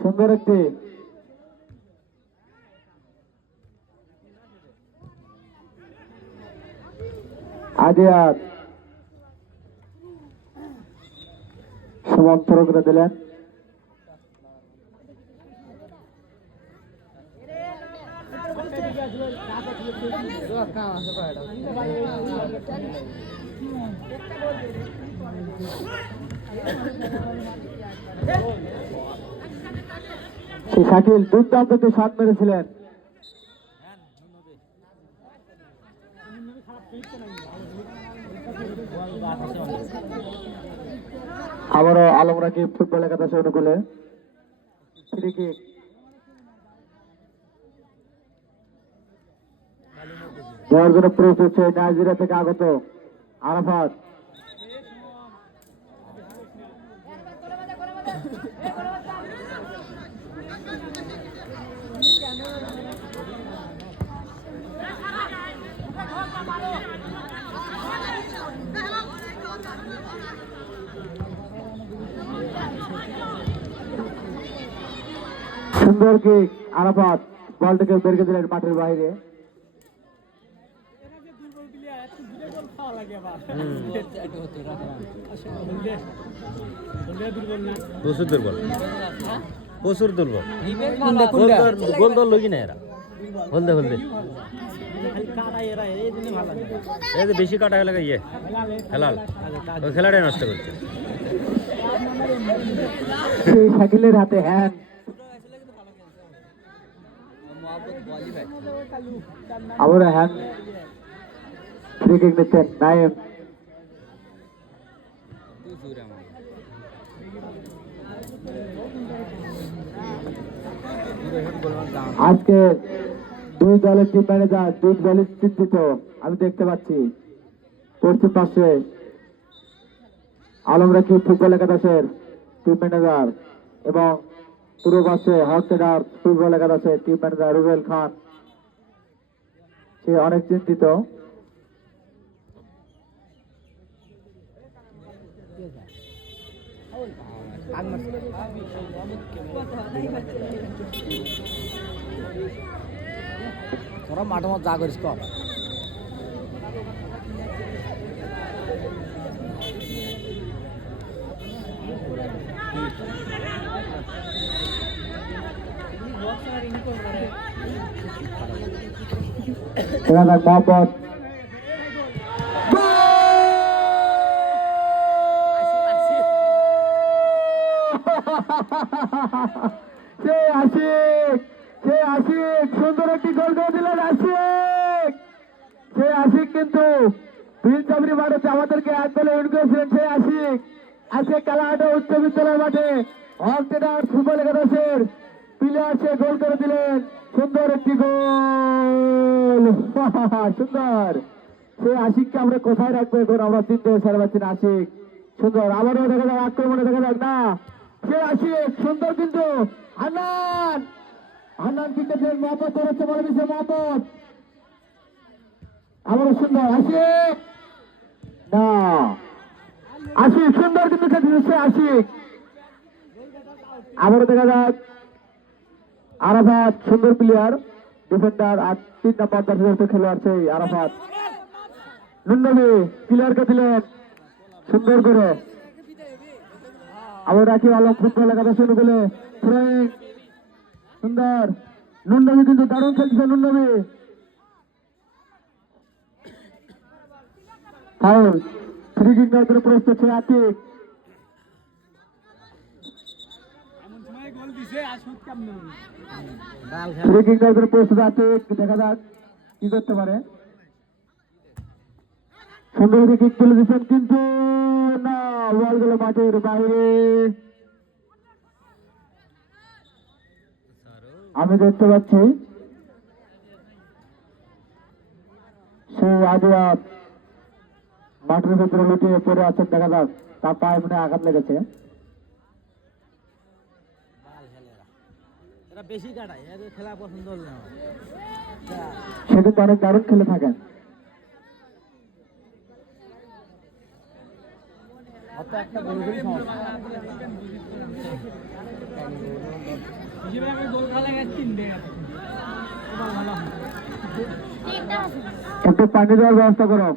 সুন্দর একটি আদিয়াত সমান্তর করে দিলেন। শাকিল দুর্দান্ত শট মেরেছিলেন। আবারও আলম রাকিব ফুটবল একাদশ অনুকূলে ফ্রি কিক। দেওয়ার জন্য প্রস্তুত হচ্ছে নাইজেরিয়া থেকে আগত আরাফাত। সুন্দর কিক আরাফাত বলটাকে বের করে দিলেন মাঠের বাইরে। প্রচুর দুর্বল, প্রচুর দুর্বল। গোল দল লগি না এরা হলদে হলদে এই যে বেশি কাটা হলে ইয়ে হেলাল ওই খেলাটাই নষ্ট করছে। সেই শাকিলের হাতে হ্যান্ড। আবার হ্যান্ড ফ্রি কিক নিচ্ছেন নাইম। আজকে দুই দলের টিম ম্যানেজার দুই দলের চিন্তিত আমি দেখতে পাচ্ছি। পশ্চিম পাশে আলম রাকিব ফুটবল একাদশের টিম ম্যানেজার এবং পূর্ব পাশে হকটেডার ফুটবল একাদশের টিম ম্যানেজার রুবেল খান, সে অনেক চিন্তিত। তোরা মাঠে মাঠ যা করিস কর। মোহাম্মদ সুন্দর একটি গোল করে দিলেন আশিক। সে আশিক কিন্তু বিল চাবরি মাঠে আমাদেরকে এক দলে উইন করেছিলেন। সে আশিক আজকে কালাহাটা উচ্চ বিদ্যালয় মাঠে হকটেডার ফুটবল একাদশের প্লেয়ার সে গোল করে দিলেন। সুন্দর একটি গোল, সুন্দর। সে আশিককে আমরা কোথায় রাখবো এখন আমরা চিনতে পারছি না। আশিক সুন্দর, আবারও দেখা যাক আক্রমণে দেখা যাক না সে আশিক সুন্দর কিন্তু হান্নান হান্নান জিতেছেন। মোহাম্মদ ধরেছে বলে দিচ্ছে মোহাম্মদ, আবারও সুন্দর আশিক না আশিক সুন্দর কিন্তু খেলছে আশিক। আবারও দেখা যাক আরাফাত সুন্দর প্লেয়ার ডিফেন্ডার আর 3 নম্বর দর্শক খেলোয়াড় সেই আরাফাত। নুননবী প্লেয়ারকে দিলেন সুন্দর করে। আবার রাকিব আলম ফুটবল একাদশ অনুকূলে সুন্দর। নুননবী কিন্তু দারুণ খেলছে। নুননবী ফাউল, ফ্রি কিক নেওয়ার জন্য প্রস্তুত হচ্ছে আতিক। ফ্রি কিক নেওয়ার জন্য প্রস্তুত আতিক, দেখা যাক কি করতে পারে। সুন্দর ফ্রি কিক তুলে দিচ্ছেন কিন্তু না, বল গেল মাঠের বাইরে। আমি দেখতে পাচ্ছি সেই আদিয়াত মাঠের ভেতরে লুটিয়ে পড়ে আছেন। দেখা যাক তার পায়ে মনে আঘাত লেগেছে। সেদিন তো অনেক দারুণ খেলে থাকেন। একটা একটু পানি দেওয়ার ব্যবস্থা করো।